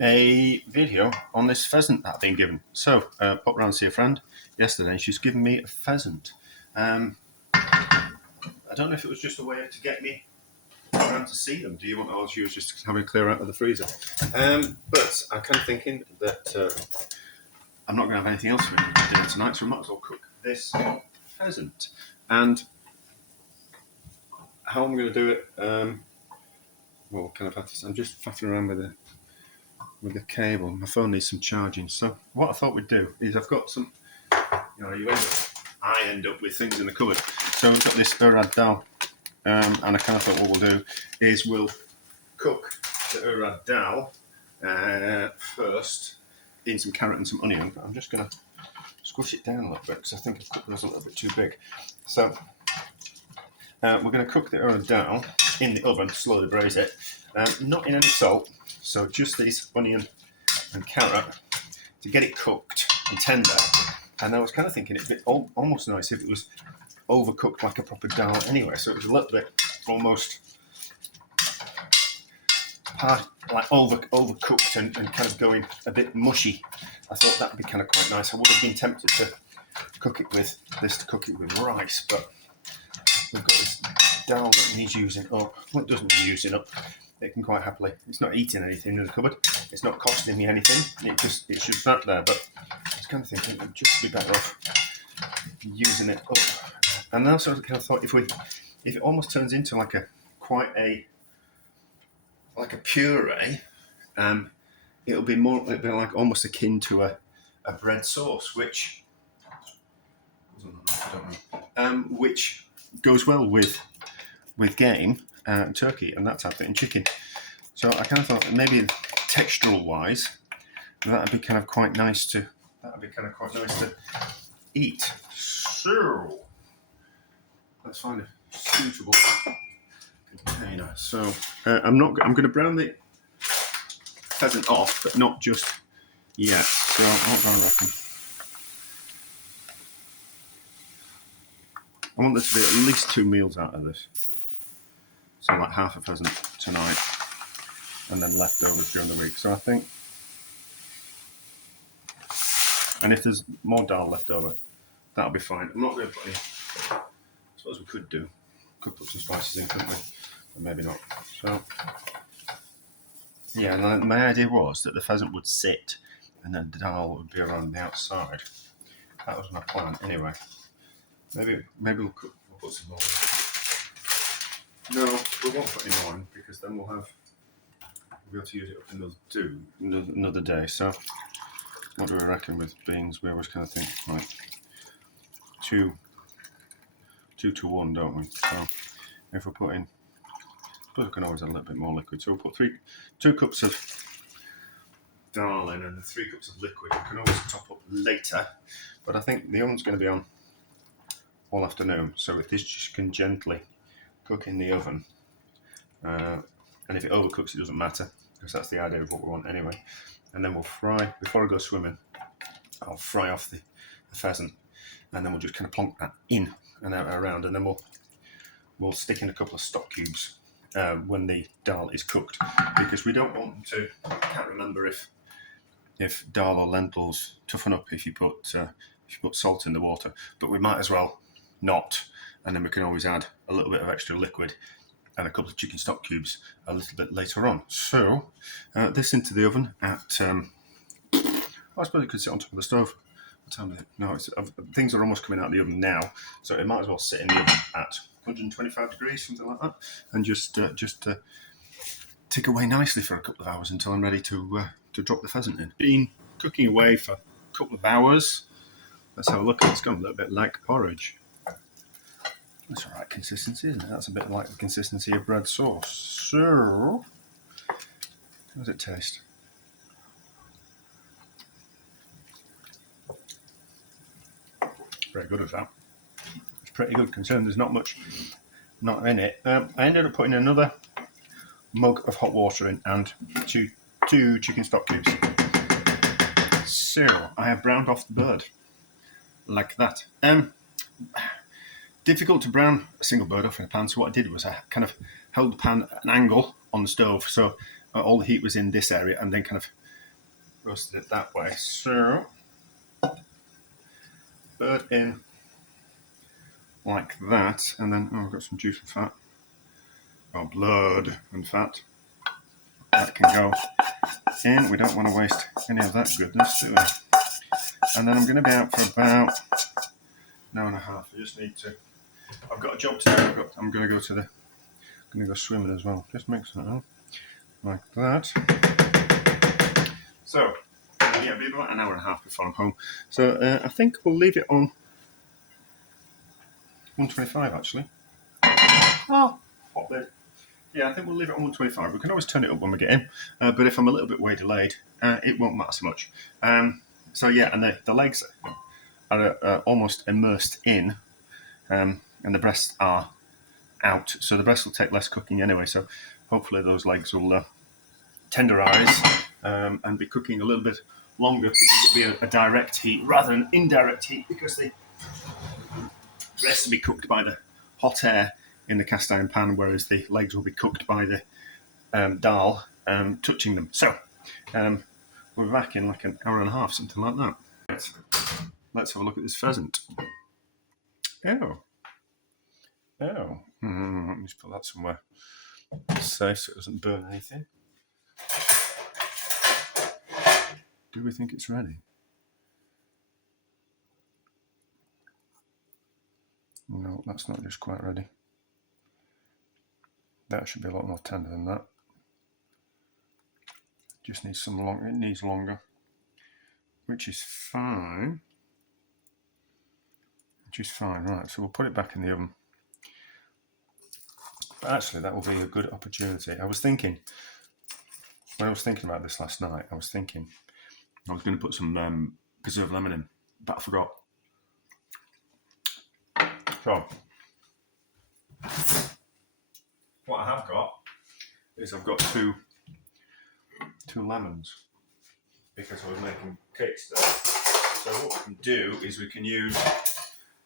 a video on this pheasant that I've been given. So, popped round to see a friend yesterday, and she's given me a pheasant. I don't know if it was just a way to get me around to see them. Do you want? Or she was just having a clear out of the freezer. But I'm kind of thinking that I'm not going to have anything else for dinner tonight, so I might as well cook this pheasant. And how I'm going to do it? Well, kind of I'm just faffing around with the cable. My phone needs some charging. So what I thought we'd do is I've got some, I end up with things in the cupboard. So we've got this Urad Dal, and I kind of thought what we'll do is we'll cook the Urad Dal first in some carrot and some onion. But I'm just going to squish it down a little bit because I think I've cooked those a little bit too big. So we're going to cook the Urad Dal in the oven, slowly braise it, not in any salt, so just these onion and carrot to get it cooked and tender. And I was kind of thinking it'd be almost nice if it was overcooked like a proper dal anyway, so it was a little bit almost overcooked and kind of going a bit mushy. I thought that'd be kind of quite nice. I would have been tempted to cook it with rice, but we've got this dal that needs using up. Well, it doesn't need using up. It can quite happily. It's not eating anything in the cupboard. It's not costing me anything. It should sat there. But I was kind of thinking it'd just be better off using it up. And then also I kind of thought if it almost turns into like a puree, it'll be like almost akin to a bread sauce, which which goes well with game, turkey, and that type of thing, and chicken. So I kind of thought maybe textural wise, that'd be kind of quite nice to eat. So let's find a suitable container. So I'm going to brown the pheasant off, but not just yet. So what do I reckon? I want there to be at least 2 meals out of this. So like half a pheasant tonight and then leftovers during the week. So I think, and if there's more dal left over, that'll be fine. I'm not going to put any, I suppose we could put some spices in, couldn't we? But maybe not. So, yeah, and my idea was that the pheasant would sit and then the dal would be around the outside. That was my plan anyway. Maybe we'll put some more in. No, we won't put any more in because then we'll be able to use it up another day. So what do we reckon with beans? We always kind of think like 2 to 1, don't we? So if we put in, I suppose we can always add a little bit more liquid. So we'll put 2 cups of dal in and 3 cups of liquid. We can always top up later, but I think the oven's going to be on all afternoon, so if this just can gently cook in the oven, and if it overcooks it doesn't matter, because that's the idea of what we want anyway. And then we'll fry, before I go swimming, I'll fry off the pheasant, and then we'll just kind of plonk that in and out around, and then we'll stick in a couple of stock cubes when the dal is cooked, because we don't want them to, I can't remember if dal or lentils toughen up if you put salt in the water, but we might as well not, and then we can always add a little bit of extra liquid and a couple of chicken stock cubes a little bit later on. So this into the oven at I suppose it could sit on top of the stove. What time is it? No, things are almost coming out of the oven now, so it might as well sit in the oven at 125 degrees, something like that, and just tick away nicely for a couple of hours until I'm ready to drop the pheasant in. Been cooking away for a couple of hours. Let's have a look. It's gone a little bit like porridge. That's the right consistency, isn't it? That's a bit like the consistency of bread sauce. So, how does it taste? Very good at that. It's pretty good considering there's not much in it. I ended up putting another mug of hot water in and two chicken stock cubes. So, I have browned off the bird. Like that. Difficult to brown a single bird off in a pan, so what I did was I kind of held the pan at an angle on the stove, so all the heat was in this area, and then kind of roasted it that way. So, bird in like that, and then I've got some juice and fat, or blood and fat. That can go in. We don't want to waste any of that goodness, do we? And then I'm going to be out for about an hour and a half. I just need to. I've got a job to do. I'm going to go to the. I'm going to go swimming as well. Just mix that up like that. So yeah, it'll be about an hour and a half before I'm home. So I think we'll leave it on 125 actually. Oh, hot lid. Yeah, I think we'll leave it on 125. We can always turn it up when we get in, but if I'm a little bit way delayed, it won't matter so much. So yeah, and the legs are almost immersed in, and the breasts are out. So the breasts will take less cooking anyway. So hopefully those legs will tenderize and be cooking a little bit longer because it'll be a direct heat rather than indirect heat because the breasts will be cooked by the hot air in the cast iron pan, whereas the legs will be cooked by the dal touching them. So we'll be back in like an hour and a half, something like that. Let's have a look at this pheasant. Oh. Let me just put that somewhere safe so it doesn't burn anything. Do we think it's ready? No, that's not just quite ready. That should be a lot more tender than that. Just needs some long. It needs longer, which is fine. Right, so we'll put it back in the oven. But actually, that will be a good opportunity. I was thinking, when I was thinking about this last night, I was thinking I was going to put some preserved lemon in, but I forgot. So, what I have got is I've got two lemons because I was making cakes today. So what we can do is we can use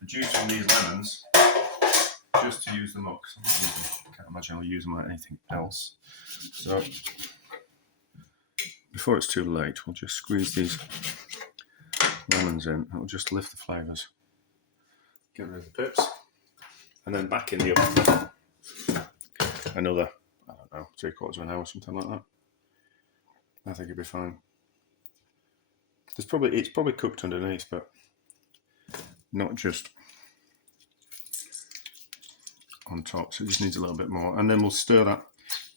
the juice from these lemons just to use them up. I can't imagine I'll use them like anything else. So before it's too late, we'll just squeeze these lemons in. It'll just lift the flavours. Get rid of the pips. And then back in the oven. Another, I don't know, 3/4 of an hour, something like that. I think it'll be fine. It's probably cooked underneath, but not just on top. So it just needs a little bit more. And then we'll stir that.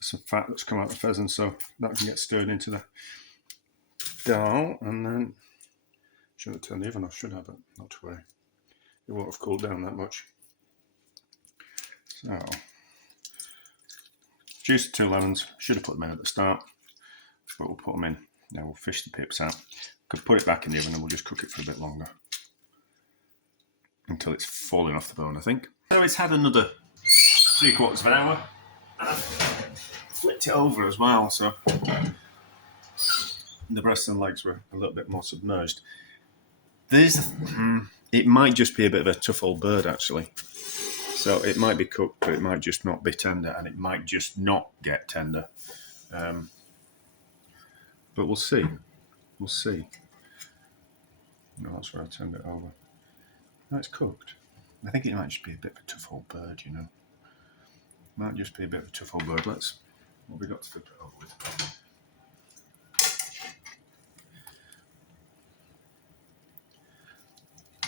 Some fat that's come out of the pheasant, so that can get stirred into the dal. And then, shouldn't have turned the oven off, should I? But not to worry. It won't have cooled down that much. So, juice of 2 lemons. Should have put them in at the start, but we'll put them in. Now we'll fish the pips out. Could put it back in the oven and we'll just cook it for a bit longer until it's falling off the bone, I think. So it's had another 3/4 of an hour. And I've flipped it over as well, so the breasts and legs were a little bit more submerged. It might just be a bit of a tough old bird, actually. So it might be cooked, but it might just not be tender, and it might just not get tender. But we'll see. We'll see. No, that's where I turned it over. No, it's cooked. I think it might just be a bit of a tough old bird, you know. Might just be a bit of a tough old bird. What have we got to flip it over with?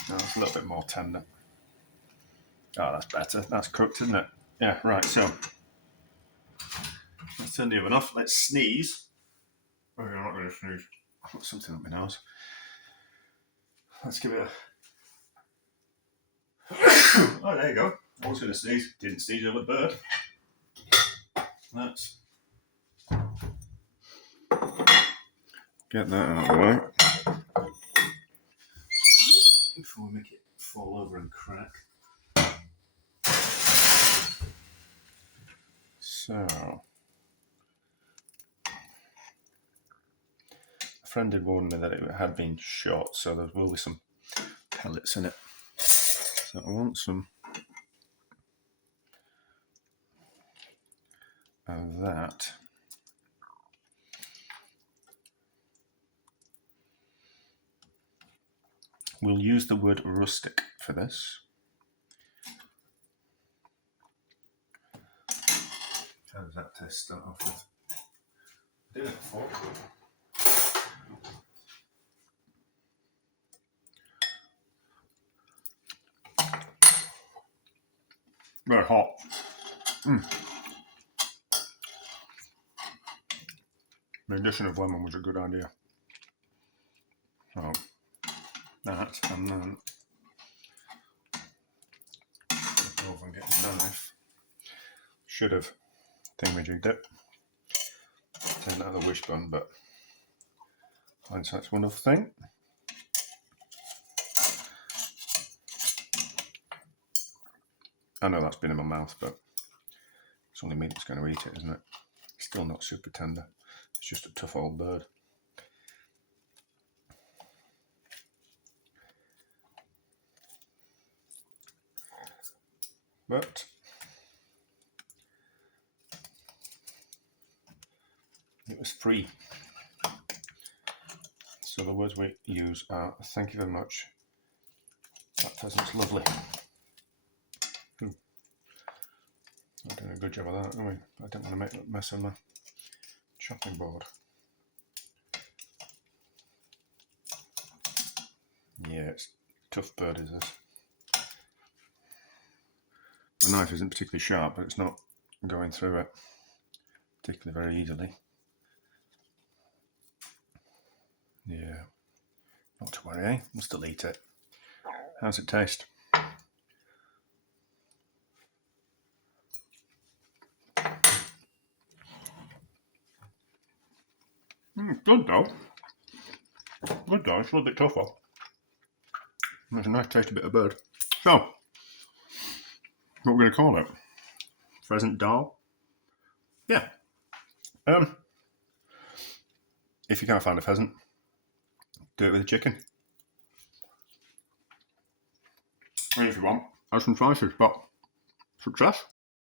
No, it's a little bit more tender. Oh, that's better. That's cooked, isn't it? Yeah, right, so let's turn the oven off. Let's sneeze. Oh, you're not going to sneeze. I've got something up my nose. Let's give it a... Oh, there you go. I was going to sneeze. Didn't sneeze over the bird. Let's get that out of the way before we make it fall over and crack. So, a friend did warn me that it had been shot, so there will be some pellets in it. So I want some of that. We'll use the word rustic for this. How does that taste start off with? Do it before. Very hot. The addition of lemon was a good idea. So, that and then go over and get a knife. Should have thingamajigged it. Turned out the wishbone, but hindsight's a wonderful thing. I know that's been in my mouth, but it's only me that's going to eat it, isn't it? Still not super tender. It's just a tough old bird. But it was free. So the words we use are, thank you very much. That pheasant's lovely. Not doing a good job of that, are we? I didn't want to make that mess on my chopping board. Yeah, it's a tough bird, is this. The knife isn't particularly sharp, but it's not going through it particularly very easily. Yeah, not to worry, eh? We'll still eat it. How's it taste? Good though. Good though, it's a little bit tougher. That's a nice tasty bit of bird. So, what we're going to call it? Pheasant Dal? Yeah. If you can't find a pheasant, do it with a chicken. And if you want, add some spices, but success.